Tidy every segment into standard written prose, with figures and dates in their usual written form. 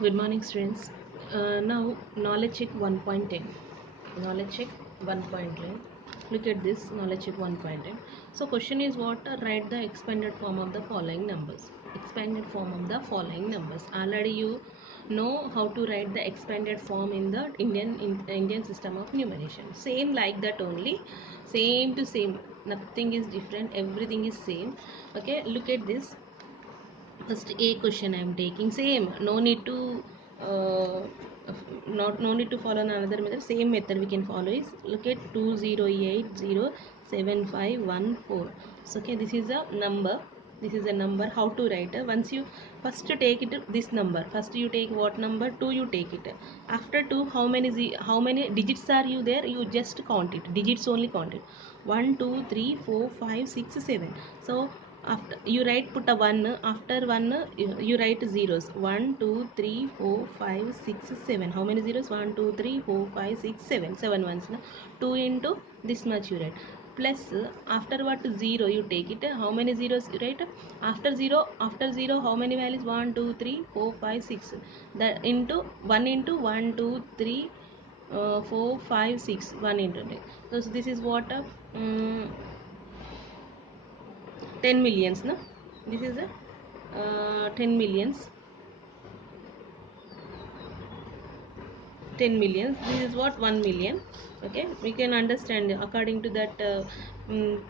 Good morning, students. Now, knowledge check 1.10. Knowledge check 1.10. Look at this knowledge check 1.10. So, question is what? Write the expanded form of the following numbers. Expanded form of the following numbers. Already you know how to write the expanded form in the Indian system of numeration. Same like that only. Same to same. Nothing is different. Everything is same. Okay. Look at this. First a question I am taking, same, no need to uh, no need to follow another method. Same method we can follow is, look at 20807514. So okay, this is a number, this is a number. How to write? Once you first take it this number, first you take what number? 2 you take it. After 2, how many digits are you there? You just count it, digits only count it. 1 2 3 4 5 6 7. So after you write, put a 1, after 1 you write zeros. 1 2 3 4 5 6 7. How many zeros? 1 2 3 4 5 6 7. 7 ones na? 2 into this much you write, plus after what? 0 you take it. How many zeros you write? After 0, after 0 how many values? 1 2 3 4 5 6. That into 1 into 1 2 3 4 5 6. 1 into 10. So this is what? 10 millions, no? This is a 10 millions. 10 millions, this is what? 1 million. Okay, we can understand according to that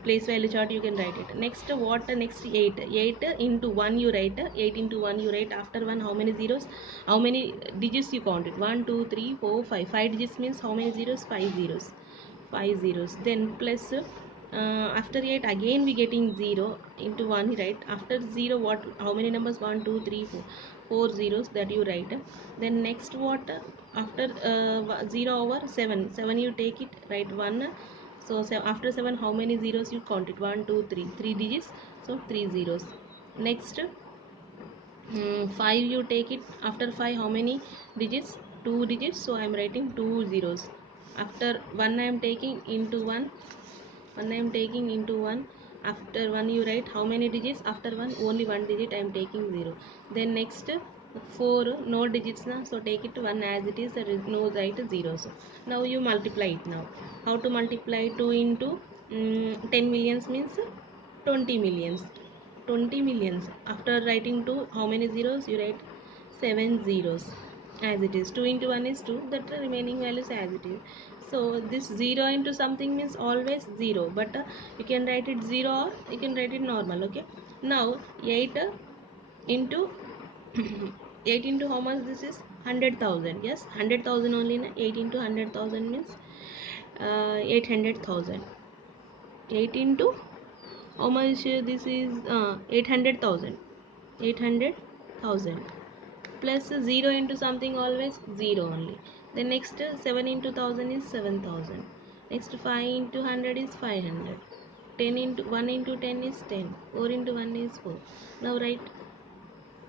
place value chart you can write it. Next what? Next 8. 8 into 1 you write. 8 into 1 you write. After 1 how many zeros? How many digits you count it? 1 2 3 4 5. 5 digits means how many zeros? 5 zeros. 5 zeros. Then plus after 8 again we getting 0 into 1 right. After 0 what? How many numbers? 1 2 3 4. 4 zeros that you write. Then next what? After 0 over 7. 7 you take it, right? 1. So after 7 how many zeros you count it? 1 2 3. 3 digits, so 3 zeros. Next 5 you take it. After 5 how many digits? 2 digits, so I am writing 2 zeros. After 1 I am taking into 1. 1 I am taking into 1. After 1 you write how many digits? After 1 only 1 digit I am taking 0. Then next 4 no digits now, so take it 1 as it is, there is no right zeros. Now you multiply it. Now how to multiply? 2 into 10 millions means 20 millions. 20 millions. After writing 2 how many zeros you write? 7 zeros as it is. 2 into 1 is 2, that remaining values as it is. So this 0 into something means always 0, but you can write it 0 or you can write it normal. Okay, now 8 into 8 into how much? This is 100,000. Yes, 100,000 only na? 8 into 100,000 means 800,000. 8 into how much? This is 800,000. 800,000 plus 0 into something always 0 only. The next 7 into 1000 is 7,000. Next 5 into 100 is 500. 10 into 1 into 10 is 10. 4 into 1 is 4. Now write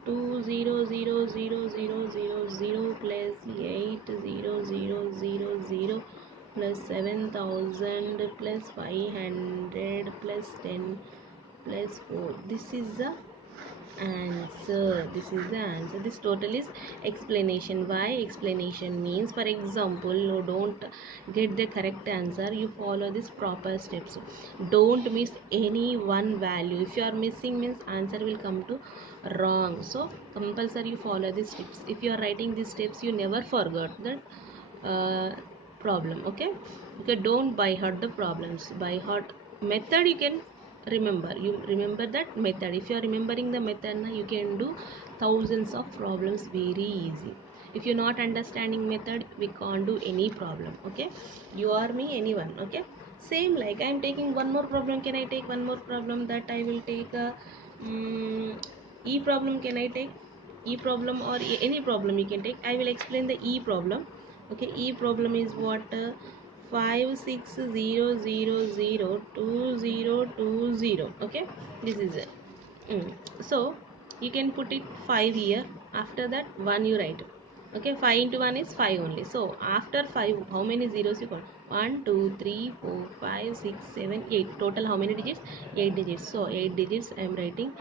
200,000 plus 80,000 plus 7,000 plus 500 plus 10 plus 4. This is the answer. This is the answer. This total is explanation. Why explanation means, for example, you don't get the correct answer, you follow this proper steps. Don't miss any one value. If you are missing means answer will come to wrong. So compulsory follow these steps. If you are writing these steps, you never forget that problem. Okay, okay, don't by heart the problems. By heart method you can remember. You remember that method. If you are remembering the method now, you can do thousands of problems very easy. If you're not understanding method, we can't do any problem. Okay, you or me, anyone. Okay, same like I am taking one more problem. Can I take one more problem? That I will take a e problem. Can I take e problem or any problem you can take? I will explain the e problem. Okay, e problem is what? 56002020. Okay, this is it. So you can put it 5 here. After that 1 you write. Okay, 5 into 1 is 5 only. So after 5 how many zeros you got? 1 2 3 4 5 6 7 8. Total how many digits? 8 digits. So 8 digits I am writing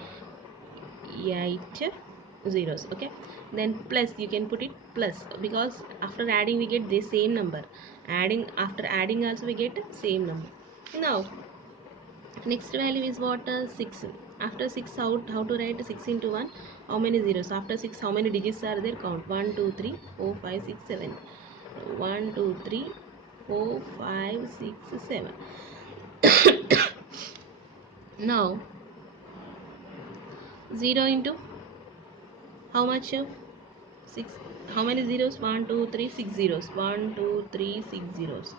8 zeros. Okay, then plus, you can put it plus, because after adding we get the same number. After adding also we get same number. Now next value is what? 6. After 6, how to write 6 into 1? How many zeros? After 6, how many digits are there? Count. 1 2 3 4 5 6 7. 1 2 3 4 5 6 7. Now 0 into how much? 6. How many zeros? 1 2 3 6 zeros. 1 2 3 6 zeros.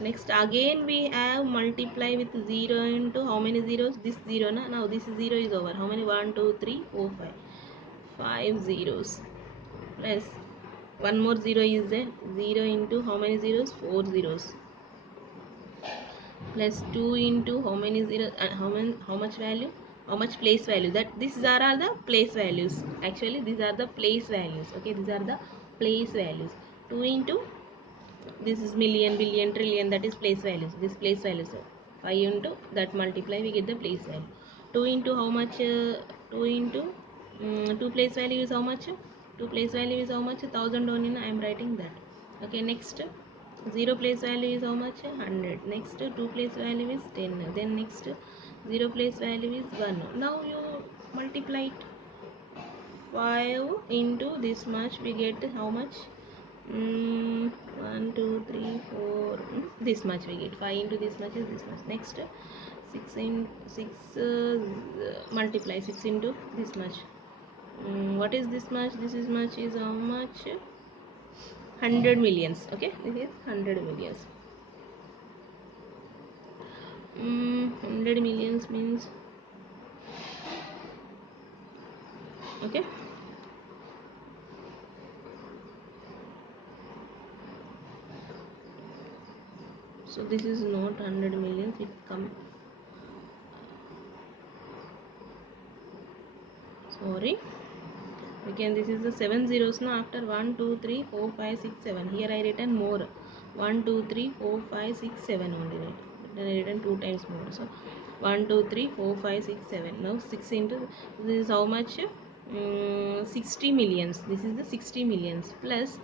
Next again we have multiply with 0 into how many zeros? This 0 na? Now this 0 is over. How many? 1 2 3 4 5. 5 zeros. Plus one more 0 is there. 0 into how many zeros? 4 zeros. Plus 2 into how many zeros? How much value? How much place value? That these are all the place values. Actually these are the place values. Okay, these are the place values. 2 into, this is million, billion, trillion, that is place values. This place values. 5 into that multiply, we get the place value. 2 into how much? 2 into 2 place value is how much? 2 place value is how much? 1000 only. I am writing that. Okay, next 0 place value is how much? 100. Next 2 place value is 10. Then next 0 place value is 1. Now you multiply it. 5 into this much, we get how much? 1 2 3 4, this much we get. 5 into this much is this much. Next 6 in 6 multiply 6 into this much. What is this much? This is much is how much? 100 millions. Okay, this is 100 millions. 100 millions means, okay, so this is not 100 millions, it come, sorry, again this is the 7 zeros now. After 1 2 3 4 5 6 7, here I written more. 1 2 3 4 5 6 7 only, right? Then I written 2 times more. So 1 2 3 4 5 6 7. Now 6 into this is how much? 60 millions. This is the 60 millions. Plus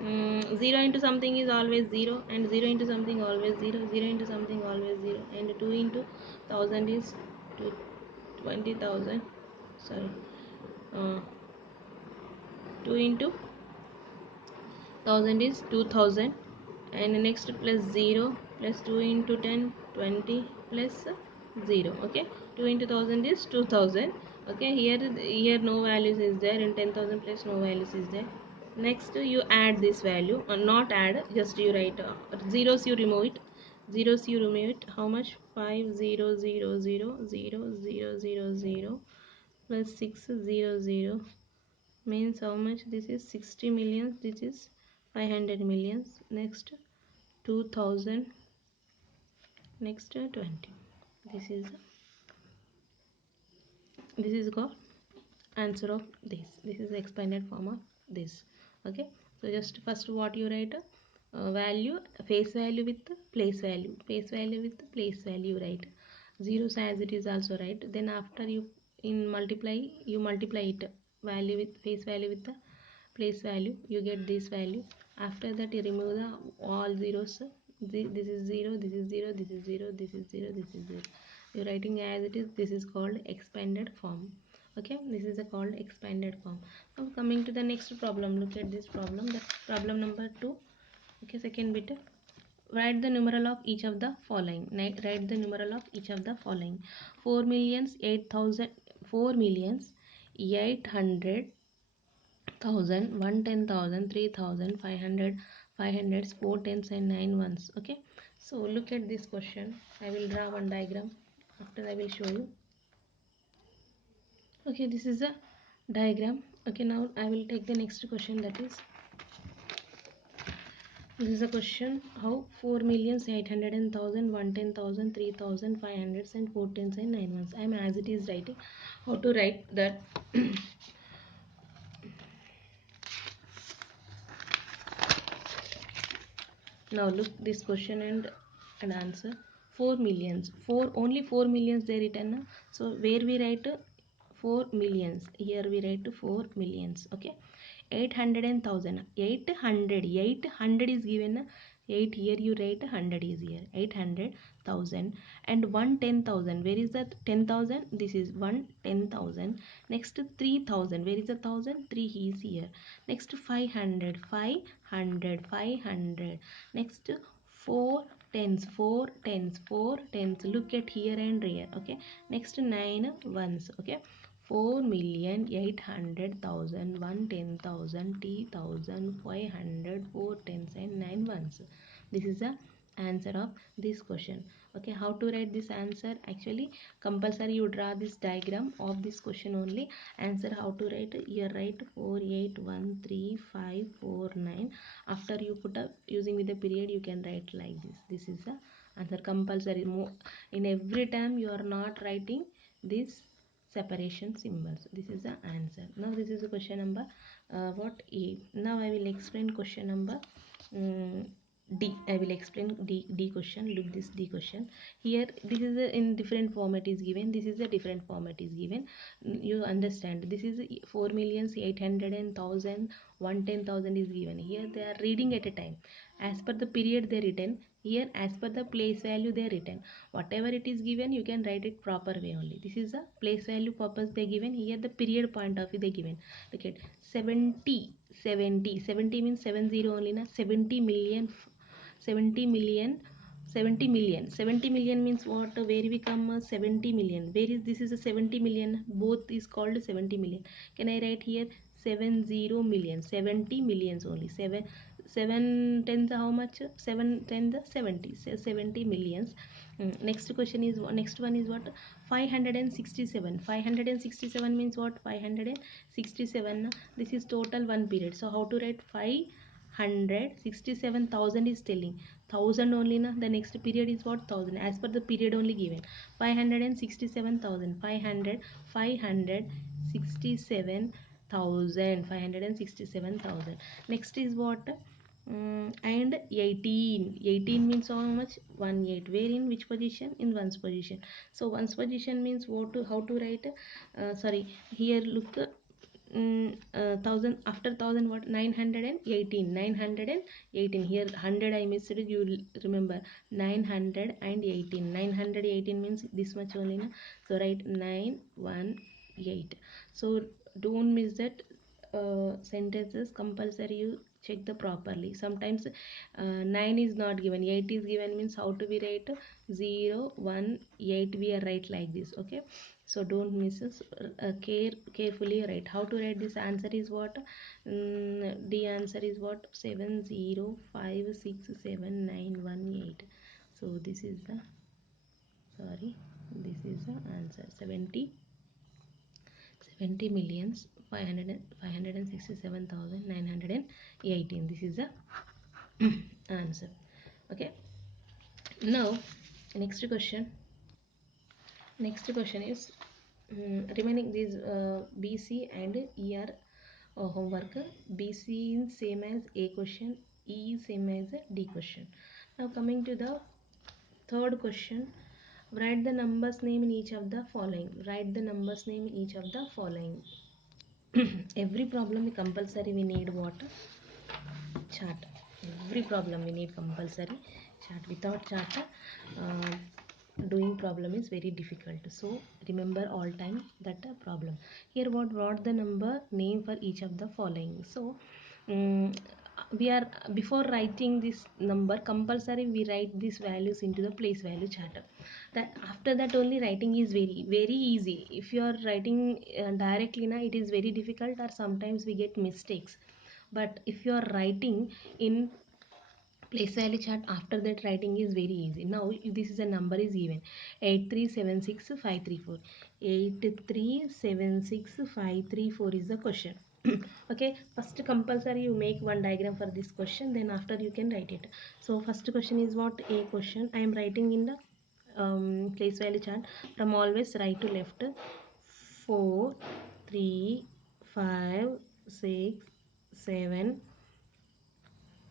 0 into something is always 0, and 0 into something always 0, 0 into something always 0, and 2 into 1000 is 20,000. Sorry, uh, 2 into 1000 is 2000, and next plus 0 plus 2 into 10 20 plus 0. Okay, 2 into 1000 is 2000. Okay, here no values is there. In 10,000 plus no values is there. Next you add this value, not add, just you write zeros, you remove it. Zeros you remove it. How much? 5 0 0 0 0 0 0 0 plus 6 0 0 means how much? This is 60 millions, this is 500 millions. Next 2000, next 20. This is called answer of this. This is the expanded form of this. Okay, so just first what you write, value, face value with place value, face value with place value, right? Zeros as it is also, right? Then after you in multiply, you multiply it, value with face value with the place value, you get this value. After that you remove the all zeros. This is 0, this is 0, this is 0, this is 0, this is 0. You're writing as it is. This is called expanded form. Okay, this is a called expanded form. Now coming to the next problem, look at this problem. That's problem number 2. Okay, second bit. Write the numeral of each of the following. Write the numeral of each of the following. 4,008,000, 4,800,000, 110,000, 3,000, 500, 500s, 4 tens and 9 ones. Okay, so look at this question. I will draw one diagram. After I will show you. Okay, this is a diagram. Okay, now I will take the next question. That is, this is a question how 4,800,000, 110,000, 3,000, 500 and 4 tens and 9 ones. I am as it is writing. How to write that? Now look this question and answer. 4 millions. 4 only 4 millions they written. So where we write 4 millions. Here we write 4 millions. Okay, 800 and 1000. 800 is given. 8 here you write, 100 is here. 800,000 and 110,000. Where is that 10,000? This is 110,000. Next 3,000. Where is the 1,000? 3 is here. Next 500. 500. Next 4 tens. 4 tens. 4 tens. Look at here and here. Okay. Next 9 ones. Okay. 4,800,000, 110,000, T,000, 500, 4 tens and 9 ones. This is the answer of this question. Okay, how to write this answer? Actually, compulsory you draw this diagram of this question only. Answer how to write? Here write 481354,9. After you put up using with the period, you can write like this. This is the answer compulsory. In every time you are not writing this separation symbols. This is the answer. Now this is the question number what A. Now I will explain question number D. I will explain D question. Look this D question. Here this is in different format is given. This is a different format is given. You understand. This is 4,800,000 is given. Here they are reading at a time. As per the period they written. Here as per the place value they written. Whatever it is given you can write it proper way only. This is a place value purpose they given. Here the period point of view they given. Look at 70 means 70 only na. 70 million 70 million 70 million means what? Where we come 70 million? Where is this? Is a 70 million, both is called 70 million. Can I write here 70 million? 70 millions only. 7 tens how much? 7 tens 70. 70 millions. Next question is, next one is what? 567. 567 means what? 567. This is total one period. So how to write? 567,000 is telling 1,000 only na. The next period is what? 1,000 as per the period only given. 567,000. 567,000. Next is what? And 18 means how much? 1 8. Where in which position? In one's position. So one's position means what? To how to write? Sorry, here look. 1,000 after 1,000 what? 918. 918 here 100 I missed it. You remember 918. 918 means this much only na? So write 918. So don't miss that sentences. Compulsory you check the properly. Sometimes 9 is not given, 8 is given means how to be write? 0 1 8 we are write like this. Okay, so don't miss us. Carefully write. How to write this answer is what? The answer is what? 7056791 8. So this is the, sorry, this is the answer. 70 millions 567,918. This is the answer. Okay, now next question. Next question is remaining these BC and ER homework. BC is same as A question, E is same as D question. Now coming to the third question, write the numbers name in each of the following. Write the numbers name in each of the following. Every problem compulsory we need what? Chart. Every problem we need compulsory chart. Without chart doing problem is very difficult. So remember all time that problem. Here what brought the number name for each of the following. So we are, before writing this number compulsory we write these values into the place value chart. That after that only writing is very easy. If you are writing directly now it is very difficult, or sometimes we get mistakes. But if you are writing in place value chart, after that writing is very easy. Now this is a number is given 8376534. 8376534 is the question. Okay, first compulsory you make one diagram for this question, then after you can write it. So first question is what? A question. I am writing in the place value chart from always right to left. 4 3 5 6 7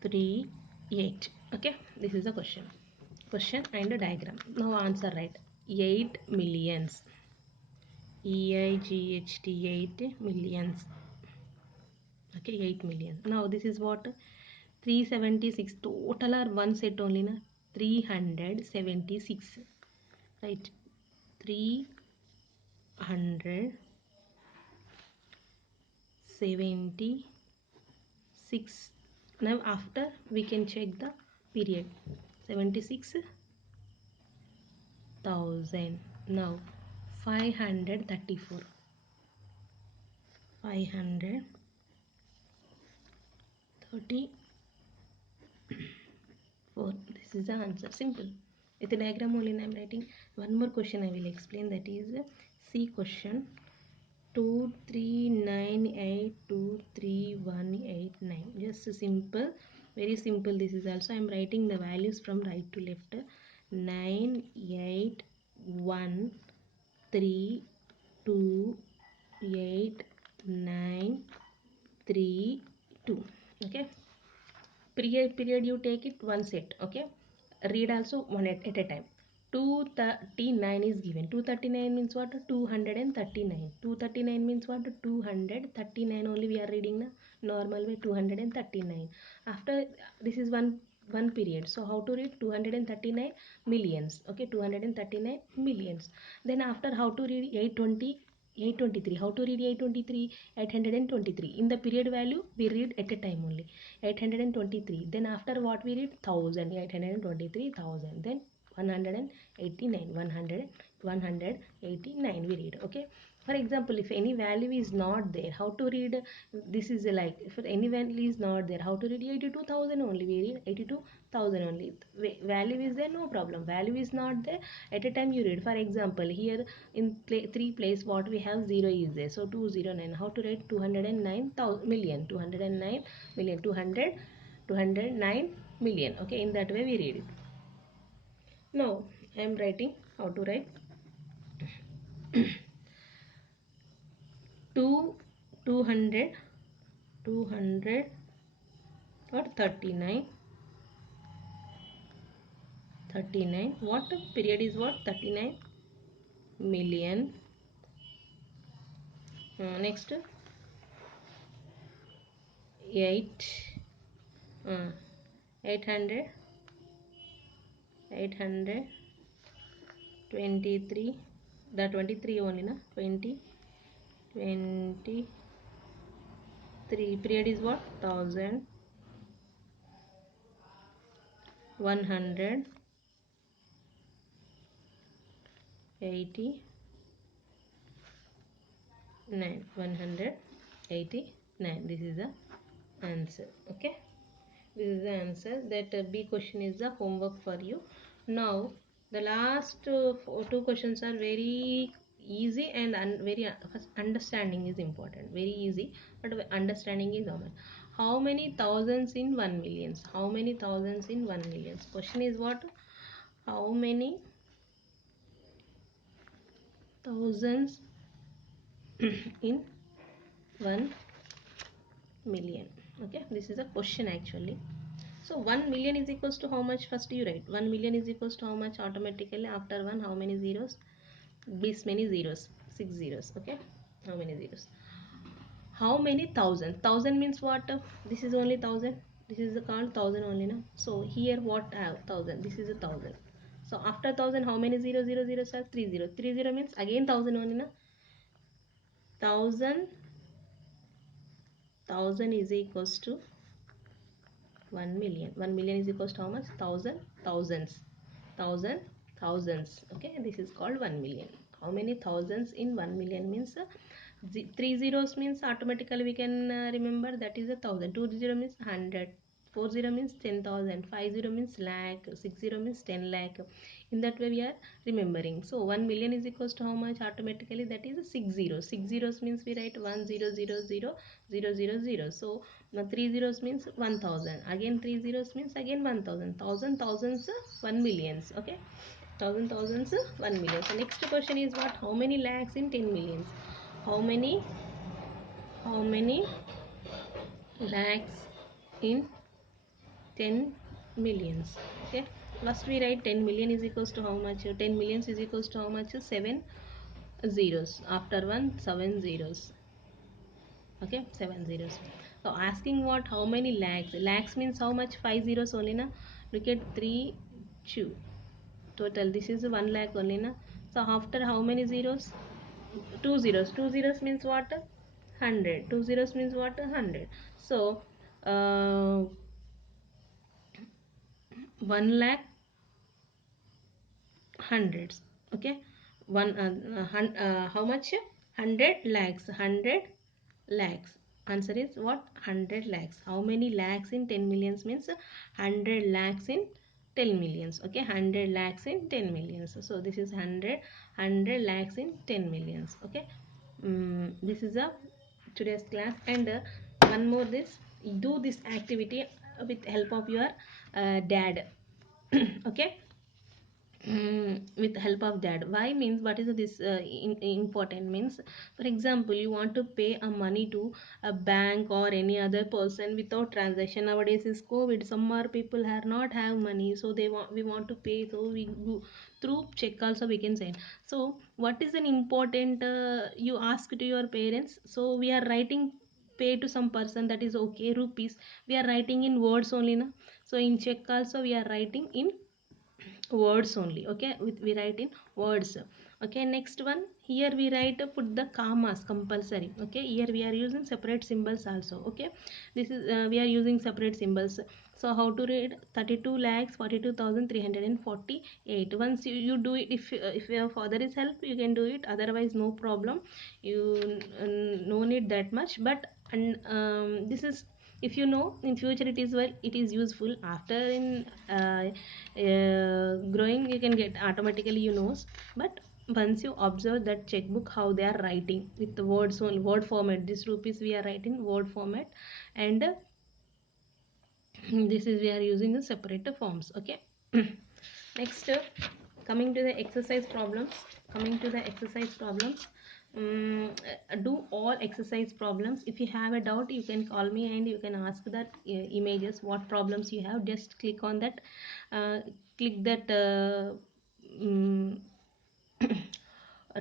3 8. Okay, this is the question and a diagram. Now answer, right? 8 millions. EIGHT 8 millions. Okay, 8 million. Now this is what 376 total are one set only na 376, right? 376. Now after we can check the period. 76,000. Now 534. 534. This is the answer. Simple. With a diagram only I am writing. One more question I will explain, that is C question 239823189. Just simple, very simple. This is also I am writing the values from right to left. 981328932. Okay, period you take it one set. Okay, read also one at a time. 239 is given. 239 means what? 239. 239 means what? 239 only we are reading na normal way. 239. After this is one period, so how to read? 239 millions. Okay, 239 millions. Then after how to read? 820, 823. How to read 823? 823. In the period value we read at a time only. 823. Then after what we read? 1000. 823,000. Then 189. 189 we read. Okay, for example, if any value is not there, how to read? This is like, if any value is not there, how to read? 82,000 only we read. 82,000 only. Value is there, no problem. Value is not there, at a time you read. For example, here in three place what we have, 0 is there, so 209. How to write? 209,000 million. 209 million. 209 million. Okay, in that way we read it. Now I am writing how to write. 200 or 39. What period is what? 39 million. Next 8 uh, 800 823. The 23 only na 23 period is what? 1189. 189. This is the answer. Okay, this is the answer. That B question is the homework for you. Now the last two questions are very easy and very understanding is important. Very easy, but understanding is normal. How many thousands in 1 million? How many thousands in 1 million? Question is what? How many thousands in 1 million? Okay, this is a question actually. So 1 million is equals to how much? First you write 1 million is equals to how much? Automatically after 1 how many zeros? This many zeros, 6 zeros. Okay, how many zeros? How many thousand? Thousand means what? This is only thousand. This is called thousand only na. So here what I have? Thousand. This is a thousand. So after thousand how many zeros are? 3 zero. 3 zero means again thousand only na. Thousand is equals to 1 million. 1 million is equals to how much? Thousands. Okay, this is called 1 million. How many thousands in 1 million means 3 zeros means automatically we can remember that is a thousand. 2 zero means 100. 4 zero means 10,000. 5 zero means lakh. 6 zero means 10 lakh. In that way we are remembering. So 1 million is equals to how much? Automatically that is 6 zeros. 6 zeros means we write 1 0 0 0 0 0 0. So 3 zeros means 1000. Again 3 zeros means again 1000. Thousands 1 millions. Okay, thousands 1 million. So next question is what? How many lakhs in 10 millions? How many lakhs in 10 millions? Okay, first we write 10 million is equals to how much? 10 millions is equals to how much? 7 zeros. After 1, 7 zeros. Okay, 7 zeros. So asking what, how many lakhs? Lakhs means how much? 5 zeros only na. Look at 3 2 total. This is 1 lakh only na. So after how many zeros? 2 zeros. 2 zeros means what? 100. 2 zeros means what? 100. So 1 lakh hundreds. Okay, one how much? 100 lakhs. 100 lakhs. Answer is what? 100 lakhs. How many lakhs in 10 millions means 100 lakhs in 10 millions. Okay, 100 lakhs in 10 millions. So this is 100 lakhs in 10 millions. Okay, this is a today's class. And one more, this, do this activity with help of your dad. Okay, with help of that. Why means, what is this important means, for example, you want to pay a money to a bank or any other person without transaction. Nowadays is COVID, some more people are not have money, so we want to pay, so we go through check also we can send. So what is an important, you ask to your parents, so we are writing pay to some person, that is okay, rupees, we are writing in words only na. So in check also we are writing in words only. Okay, we write in words. Okay, next one, here we write, put the commas compulsory. Okay, here we are using separate symbols also. Okay, this is we are using separate symbols. So how to read? 32 lakhs 42,348. Once you do it, if your father is help, you can do it, otherwise no problem, you no need that much. But and this is, if you know in future, it is, well, it is useful after in growing, you can get automatically, you knows. But once you observe that checkbook, how they are writing with the words on word format, this rupees we are writing word format, and this is we are using the separate forms. Okay. Next, coming to the exercise problems. Coming to the exercise problems, do all exercise problems. If you have a doubt, you can call me and you can ask that images, what problems you have, just click on that, uh, click that mm,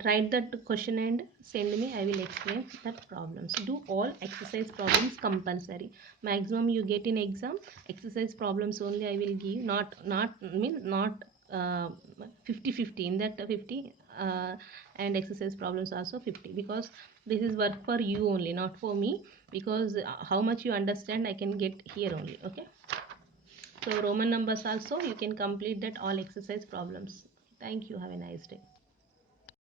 write that question and send me, I will explain that problems. Do all exercise problems compulsory. Maximum you get in exam, exercise problems only I will give, not mean not 50-50, in that 50 and exercise problems also 50, because this is work for you only, not for me, because how much you understand I can get here only. Okay, so Roman numbers also you can complete that all exercise problems. Thank you, have a nice day.